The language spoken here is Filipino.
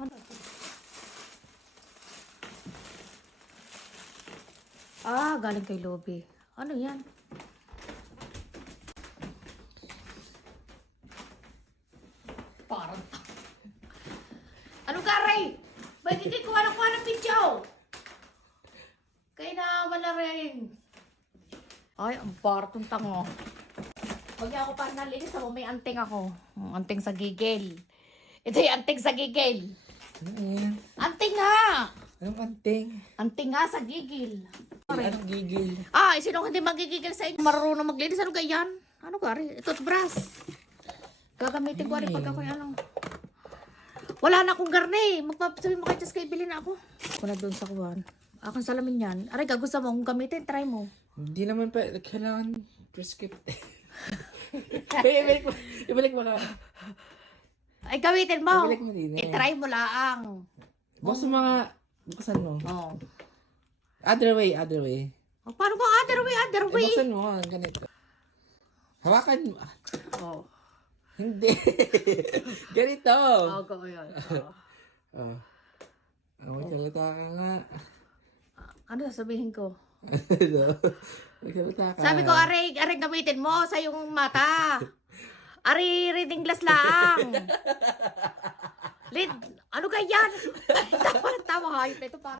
Ano to? Ah, galing kay Lobby. Ano yan? Parang... Ano ka, Ray? May kikikuha ng video. Kaya na wala rin. Ay, ang partong tango. Huwag niya ako parang nalinis ako. May anting ako. Anting sa gigil. Ito yung anting sa gigil. Ano yan? Anting nga! Anong anting? Anting nga sa gigil. Anong gigil? Ah, sino hindi magigigil sa inyo? Marunong maglinis. Ano ganyan? Ano ka rin? Toothbrush. Gagamitin ko rin pag ako yung ano. Wala na akong garne. Magpapasabi mo kay Diyos kay bilhin na ako. Ako na doon sa kuwan. Akong salamin yan. Aray, gusto mo akong gamitin. Try mo. Hindi naman pa, kailangan prescript. Kaya ibalik mo ka. Ay, gamitin mo. Ibalik mo din eh. I-try mo laang. Basta mga, buksan mo. Oh. Other way, other way. Oh, paano ba other way, other way? Buksan mo, ganito. Hawakan mo. Oh. Hindi. Ganito. Oh, go yun. Oh. Magsalita ka nga. Ano sasabihin ko? Magsalita ka. Sabi ko, aray, gamitin mo sa yung mata. Aray, reading glass lang. Ano ganyan? Tawa, hayop na ito para.